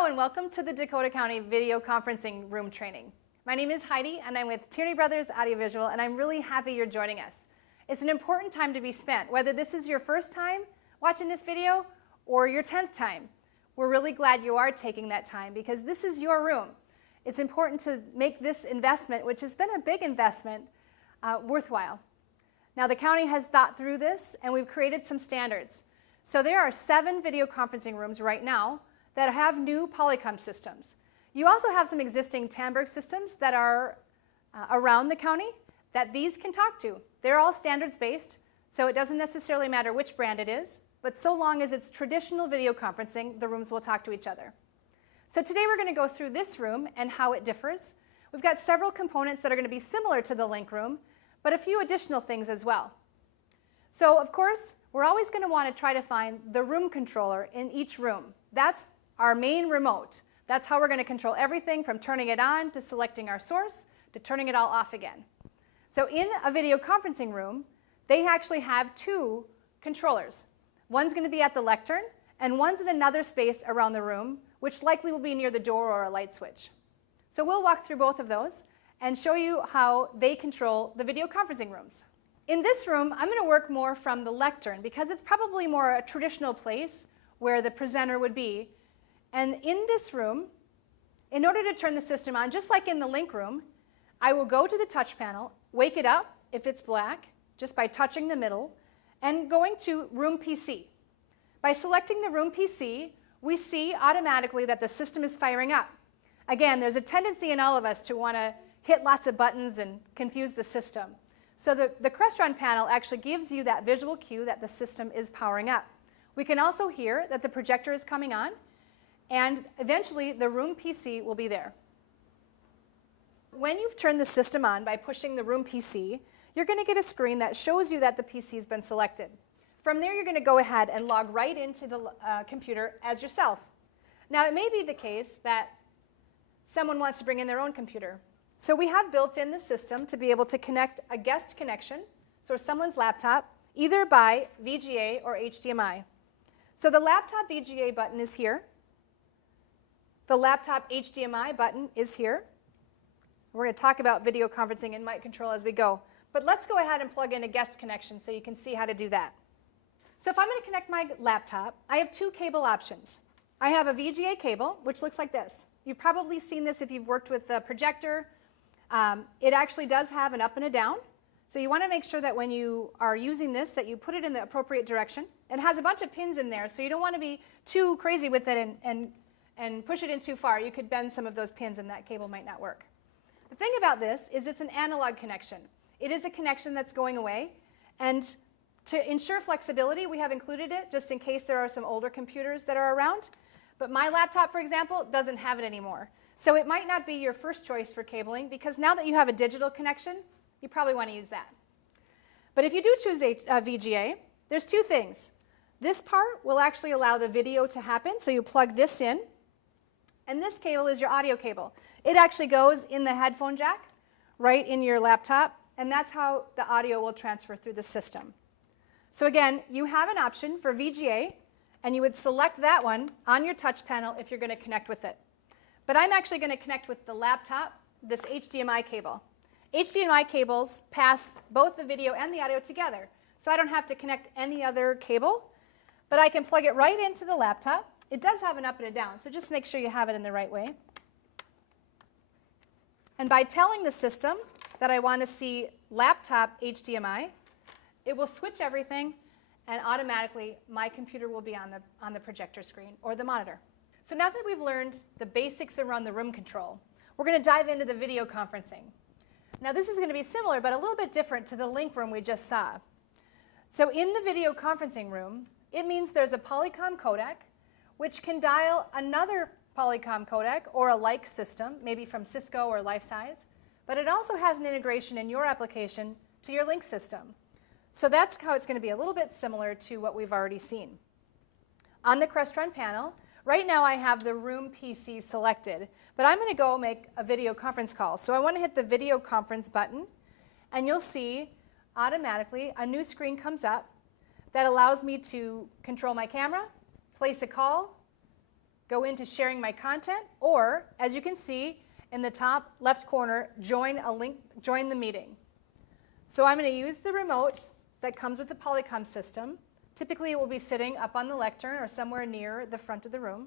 Hello and welcome to the Dakota County Video Conferencing Room Training. My name is Heidi and I'm with Tierney Brothers Audiovisual and I'm really happy you're joining us. It's an important time to be spent, whether this is your first time watching this video or your 10th time. We're really glad you are taking that time because this is your room. It's important to make this investment, which has been a big investment, worthwhile. Now the county has thought through this and we've created some standards. So there are 7 video conferencing rooms right now that have new Polycom systems. You also have some existing Tandberg systems that are around the county that these can talk to. They're all standards-based, so it doesn't necessarily matter which brand it is, but so long as it's traditional video conferencing, the rooms will talk to each other. So today we're going to go through this room and how it differs. We've got several components that are going to be similar to the link room, but a few additional things as well. So of course, we're always going to want to try to find the room controller in each room. That's our main remote. That's how we're going to control everything from turning it on to selecting our source to turning it all off again. So in a video conferencing room, they actually have 2 controllers. One's going to be at the lectern and one's in another space around the room, which likely will be near the door or a light switch. So we'll walk through both of those and show you how they control the video conferencing rooms. In this room, I'm going to work more from the lectern because it's probably more a traditional place where the presenter would be. And in this room, in order to turn the system on, just like in the link room, I will go to the touch panel, wake it up if it's black, just by touching the middle, and going to Room PC. By selecting the Room PC, we see automatically that the system is firing up. Again, there's a tendency in all of us to want to hit lots of buttons and confuse the system. So the Crestron panel actually gives you that visual cue that the system is powering up. We can also hear that the projector is coming on, and eventually the Room PC will be there. When you've turned the system on by pushing the Room PC, you're going to get a screen that shows you that the PC has been selected. From there, you're going to go ahead and log right into the computer as yourself. Now, it may be the case that someone wants to bring in their own computer. So we have built in the system to be able to connect a guest connection, so someone's laptop, either by VGA or HDMI. So the laptop VGA button is here. The laptop HDMI button is here. We're going to talk about video conferencing and mic control as we go. But let's go ahead and plug in a guest connection so you can see how to do that. So if I'm going to connect my laptop, I have 2 cable options. I have a VGA cable, which looks like this. You've probably seen this if you've worked with the projector. It actually does have an up and a down. So you want to make sure that when you are using this, that you put it in the appropriate direction. It has a bunch of pins in there, so you don't want to be too crazy with it and push it in too far. You could bend some of those pins and that cable might not work. The thing about this is it's an analog connection. It is a connection that's going away, and to ensure flexibility, we have included it just in case there are some older computers that are around. But my laptop, for example, doesn't have it anymore. So it might not be your first choice for cabling because now that you have a digital connection, you probably want to use that. But if you do choose a VGA, there's 2 things. This part will actually allow the video to happen, so you plug this in. And this cable is your audio cable. It actually goes in the headphone jack, right in your laptop, and that's how the audio will transfer through the system. So again, you have an option for VGA, and you would select that one on your touch panel if you're going to connect with it. But I'm actually going to connect with the laptop, this HDMI cable. HDMI cables pass both the video and the audio together, so I don't have to connect any other cable, but I can plug it right into the laptop. It does have an up and a down, so just make sure you have it in the right way. And by telling the system that I want to see laptop HDMI, it will switch everything, and automatically my computer will be on the projector screen or the monitor. So now that we've learned the basics around the room control, we're going to dive into the video conferencing. Now this is going to be similar, but a little bit different to the link room we just saw. So in the video conferencing room, it means there's a Polycom codec, which can dial another Polycom codec or a like system, maybe from Cisco or Lifesize, but it also has an integration in your application to your link system. So that's how it's going to be a little bit similar to what we've already seen. On the Crestron panel, right now I have the Room PC selected, but I'm going to go make a video conference call. So I want to hit the video conference button, and you'll see automatically a new screen comes up that allows me to control my camera, place a call, go into sharing my content, or as you can see in the top left corner, join the meeting. So I'm going to use the remote that comes with the Polycom system. Typically it will be sitting up on the lectern or somewhere near the front of the room.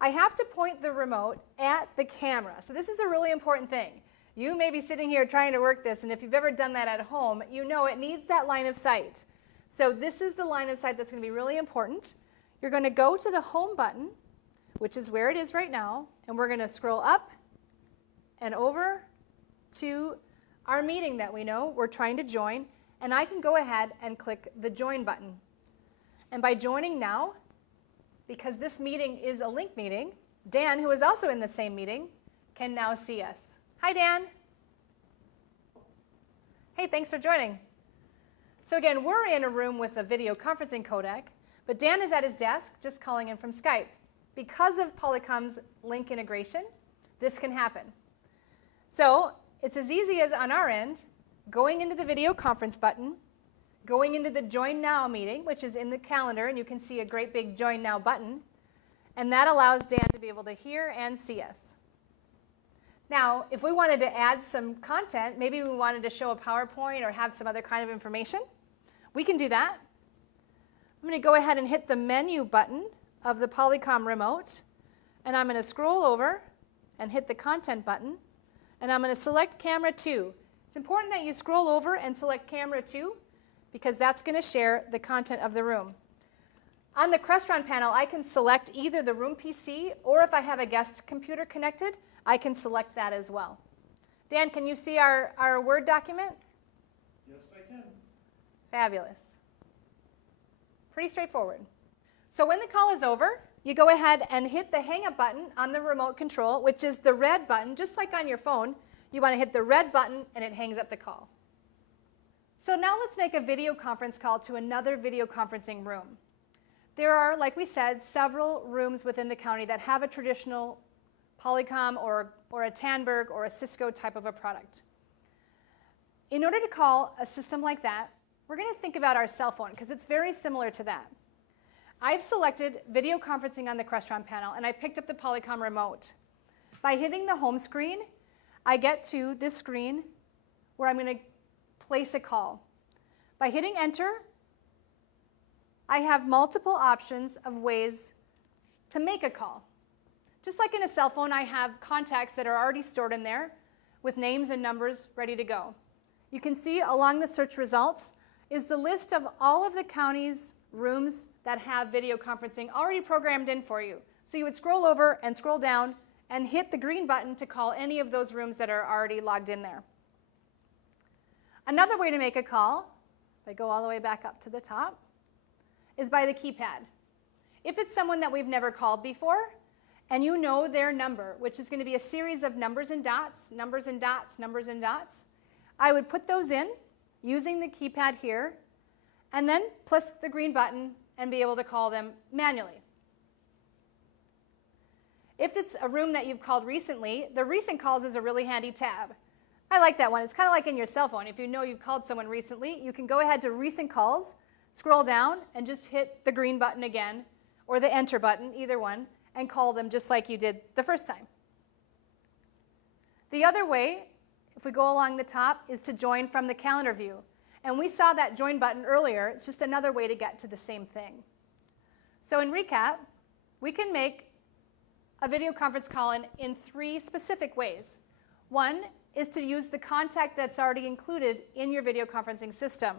I have to point the remote at the camera. So this is a really important thing. You may be sitting here trying to work this, and if you've ever done that at home, you know it needs that line of sight. So this is the line of sight that's going to be really important. You're going to go to the home button, which is where it is right now, and we're going to scroll up and over to our meeting that we know we're trying to join, and I can go ahead and click the join button. And by joining now, because this meeting is a link meeting, Dan, who is also in the same meeting, can now see us. Hi, Dan. Hey, thanks for joining. So again, we're in a room with a video conferencing codec, but Dan is at his desk just calling in from Skype. Because of Polycom's link integration, this can happen. So it's as easy as on our end, going into the video conference button, going into the Join Now meeting, which is in the calendar, and you can see a great big Join Now button, and that allows Dan to be able to hear and see us. Now, if we wanted to add some content, maybe we wanted to show a PowerPoint or have some other kind of information, we can do that. I'm going to go ahead and hit the menu button of the Polycom remote, and I'm going to scroll over and hit the content button, and I'm going to select camera 2. It's important that you scroll over and select camera 2 because that's going to share the content of the room. On the Crestron panel, I can select either the room PC, or if I have a guest computer connected, I can select that as well. Dan, can you see our Word document? Yes, I can. Fabulous. Pretty straightforward. So when the call is over, you go ahead and hit the hang up button on the remote control, which is the red button, just like on your phone. You want to hit the red button and it hangs up the call. So now let's make a video conference call to another video conferencing room. There are, like we said, several rooms within the county that have a traditional Polycom or a Tandberg or a Cisco type of a product. In order to call a system like that, we're going to think about our cell phone because it's very similar to that. I've selected video conferencing on the Crestron panel, and I picked up the Polycom remote. By hitting the home screen, I get to this screen where I'm going to place a call. By hitting enter, I have multiple options of ways to make a call. Just like in a cell phone, I have contacts that are already stored in there with names and numbers ready to go. You can see along the search results is the list of all of the county's rooms that have video conferencing already programmed in for you. So you would scroll over and scroll down and hit the green button to call any of those rooms that are already logged in there. Another way to make a call, if I go all the way back up to the top, is by the keypad. If it's someone that we've never called before, and you know their number, which is going to be a series of numbers and dots, numbers and dots, numbers and dots, I would put those in using the keypad here, and then press the green button and be able to call them manually. If it's a room that you've called recently, the recent calls is a really handy tab. I like that one. It's kind of like in your cell phone. If you know you've called someone recently, you can go ahead to recent calls, scroll down, and just hit the green button again, or the enter button, either one, and call them just like you did the first time. The other way, if we go along the top, is to join from the calendar view. And we saw that join button earlier. It's just another way to get to the same thing. So in recap, we can make a video conference call in 3 specific ways. One is to use the contact that's already included in your video conferencing system.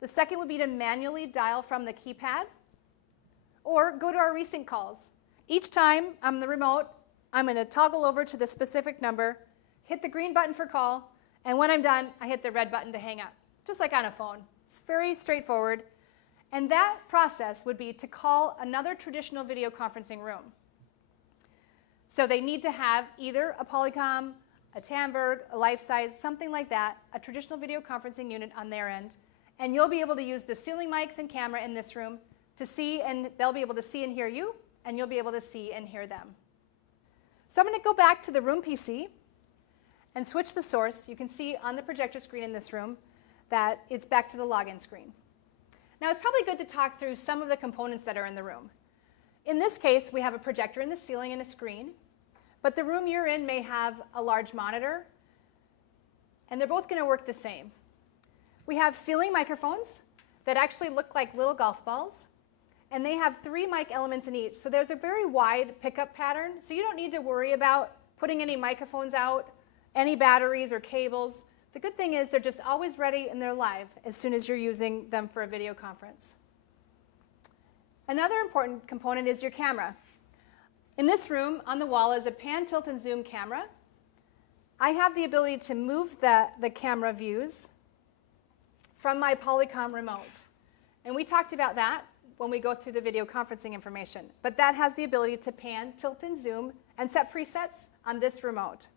The second would be to manually dial from the keypad, or go to our recent calls. Each time I'm the remote, I'm going to toggle over to the specific number, hit the green button for call, and when I'm done, I hit the red button to hang up, just like on a phone. It's very straightforward. And that process would be to call another traditional video conferencing room. So they need to have either a Polycom, a Tandberg, a Lifesize, something like that, a traditional video conferencing unit on their end. And you'll be able to use the ceiling mics and camera in this room to see, and they'll be able to see and hear you, and you'll be able to see and hear them. So I'm going to go back to the room PC and switch the source. You can see on the projector screen in this room that it's back to the login screen. Now it's probably good to talk through some of the components that are in the room. In this case, we have a projector in the ceiling and a screen, but the room you're in may have a large monitor, and they're both going to work the same. We have ceiling microphones that actually look like little golf balls, and they have 3 mic elements in each, so there's a very wide pickup pattern, so you don't need to worry about putting any microphones out, any batteries or cables. The good thing is they're just always ready and they're live as soon as you're using them for a video conference. Another important component is your camera. In this room, on the wall, is a pan, tilt, and zoom camera. I have the ability to move the camera views from my Polycom remote. And we talked about that when we go through the video conferencing information. But that has the ability to pan, tilt, and zoom, and set presets on this remote.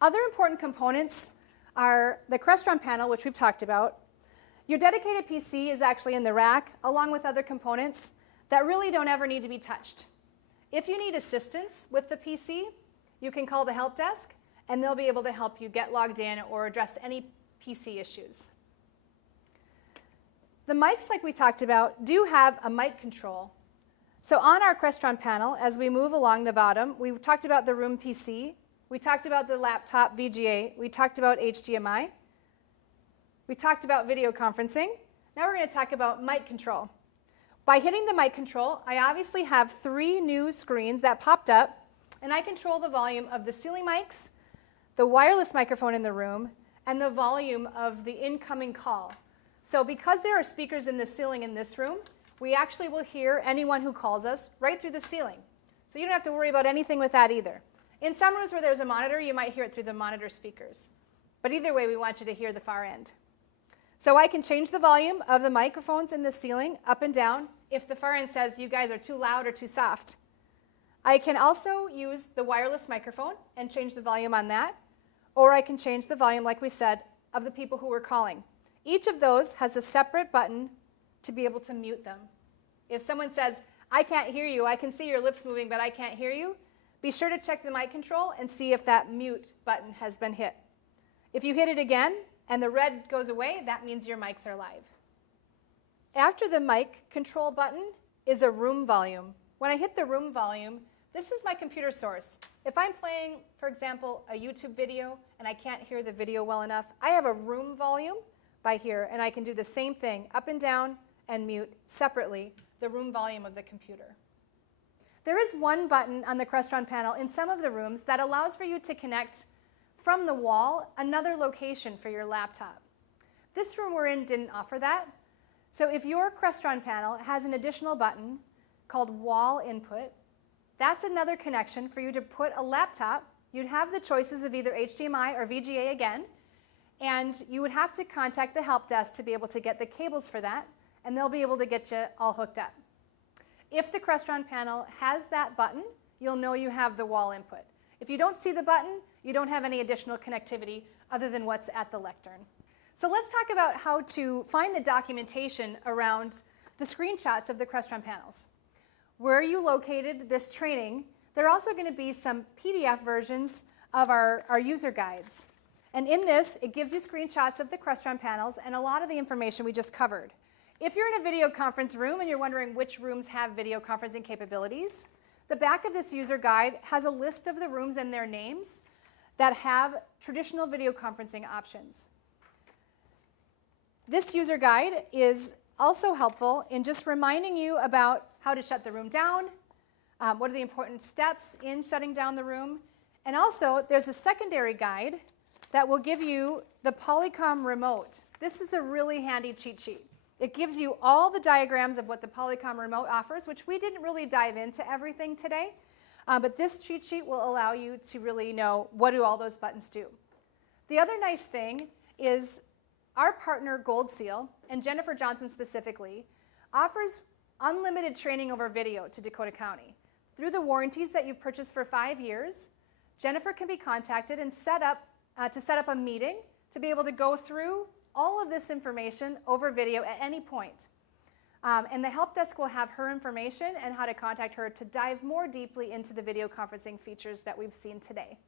Other important components are the Crestron panel, which we've talked about. Your dedicated PC is actually in the rack, along with other components that really don't ever need to be touched. If you need assistance with the PC, you can call the help desk, and they'll be able to help you get logged in or address any PC issues. The mics, like we talked about, do have a mic control. So on our Crestron panel, as we move along the bottom, we talked about the room PC, we talked about the laptop VGA, we talked about HDMI, we talked about video conferencing. Now we're going to talk about mic control. By hitting the mic control, I obviously have 3 new screens that popped up, and I control the volume of the ceiling mics, the wireless microphone in the room, and the volume of the incoming call. So because there are speakers in the ceiling in this room, we actually will hear anyone who calls us right through the ceiling. So you don't have to worry about anything with that either. In some rooms where there's a monitor, you might hear it through the monitor speakers. But either way, we want you to hear the far end. So I can change the volume of the microphones in the ceiling up and down if the far end says you guys are too loud or too soft. I can also use the wireless microphone and change the volume on that, or I can change the volume, like we said, of the people who we're calling. Each of those has a separate button to be able to mute them. If someone says, I can't hear you, I can see your lips moving, but I can't hear you, be sure to check the mic control and see if that mute button has been hit. If you hit it again and the red goes away, that means your mics are live. After the mic control button is a room volume. When I hit the room volume, this is my computer source. If I'm playing, for example, a YouTube video and I can't hear the video well enough, I have a room volume by here, and I can do the same thing, up and down and mute separately the room volume of the computer. There is one button on the Crestron panel in some of the rooms that allows for you to connect from the wall another location for your laptop. This room we're in didn't offer that. So if your Crestron panel has an additional button called wall input, that's another connection for you to put a laptop. You'd have the choices of either HDMI or VGA again, and you would have to contact the help desk to be able to get the cables for that, and they'll be able to get you all hooked up. If the Crestron panel has that button, you'll know you have the wall input. If you don't see the button, you don't have any additional connectivity other than what's at the lectern. So let's talk about how to find the documentation around the screenshots of the Crestron panels. Where you located this training, there are also going to be some PDF versions of our user guides. And in this, it gives you screenshots of the Crestron panels and a lot of the information we just covered. If you're in a video conference room and you're wondering which rooms have video conferencing capabilities, the back of this user guide has a list of the rooms and their names that have traditional video conferencing options. This user guide is also helpful in just reminding you about how to shut the room down, what are the important steps in shutting down the room, and also there's a secondary guide that will give you the Polycom remote. This is a really handy cheat sheet. It gives you all the diagrams of what the Polycom remote offers, which we didn't really dive into everything today, but this cheat sheet will allow you to really know what do all those buttons do. The other nice thing is our partner Gold Seal, and Jennifer Johnson specifically, offers unlimited training over video to Dakota County. Through the warranties that you've purchased for 5 years, Jennifer can be contacted and set up a meeting to be able to go through all of this information over video at any point. And the help desk will have her information and how to contact her to dive more deeply into the video conferencing features that we've seen today.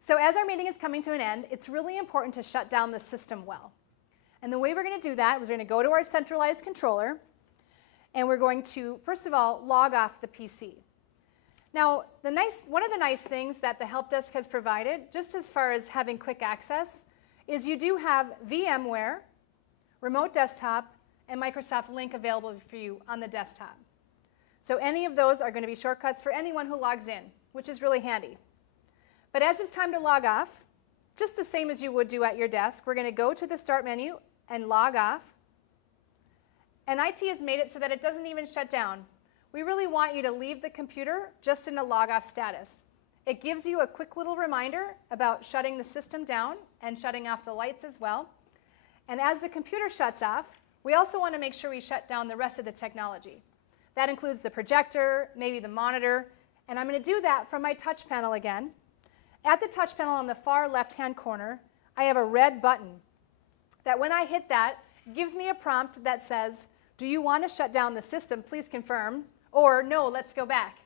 So as our meeting is coming to an end, it's really important to shut down the system well. And the way we're going to do that is we're going to go to our centralized controller, and we're going to, first of all, log off the PC. Now, one of the nice things that the help desk has provided, just as far as having quick access, is you do have VMware, remote desktop, and Microsoft Lync available for you on the desktop. So any of those are going to be shortcuts for anyone who logs in, which is really handy. But as it's time to log off, just the same as you would do at your desk, we're going to go to the Start menu and log off. And IT has made it so that it doesn't even shut down. We really want you to leave the computer just in a log off status. It gives you a quick little reminder about shutting the system down and shutting off the lights as well. And as the computer shuts off, we also want to make sure we shut down the rest of the technology. That includes the projector, maybe the monitor, and I'm going to do that from my touch panel again. At the touch panel on the far left-hand corner, I have a red button that when I hit that, gives me a prompt that says, do you want to shut down the system? Please confirm. Or no, let's go back.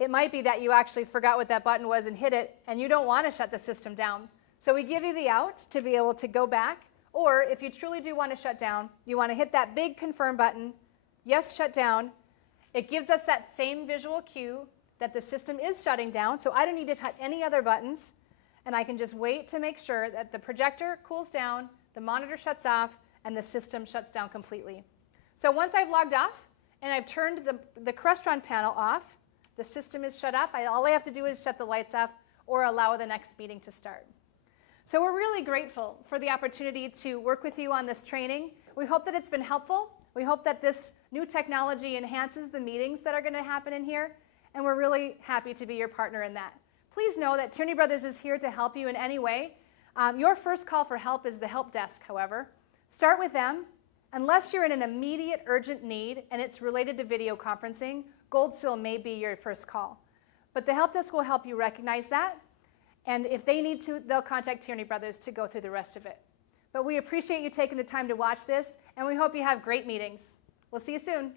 It might be that you actually forgot what that button was and hit it, and you don't want to shut the system down. So we give you the out to be able to go back. Or if you truly do want to shut down, you want to hit that big confirm button, yes, shut down. It gives us that same visual cue that the system is shutting down, so I don't need to touch any other buttons, and I can just wait to make sure that the projector cools down, the monitor shuts off, and the system shuts down completely. So once I've logged off and I've turned the Crestron panel off, the system is shut off. All I have to do is shut the lights off or allow the next meeting to start. So we're really grateful for the opportunity to work with you on this training. We hope that it's been helpful. We hope that this new technology enhances the meetings that are going to happen in here, and we're really happy to be your partner in that. Please know that Tierney Brothers is here to help you in any way. Your first call for help is the help desk, however. Start with them. Unless you're in an immediate urgent need and it's related to video conferencing, Gold Seal may be your first call. But the help desk will help you recognize that, and if they need to, they'll contact Tierney Brothers to go through the rest of it. But we appreciate you taking the time to watch this, and we hope you have great meetings. We'll see you soon.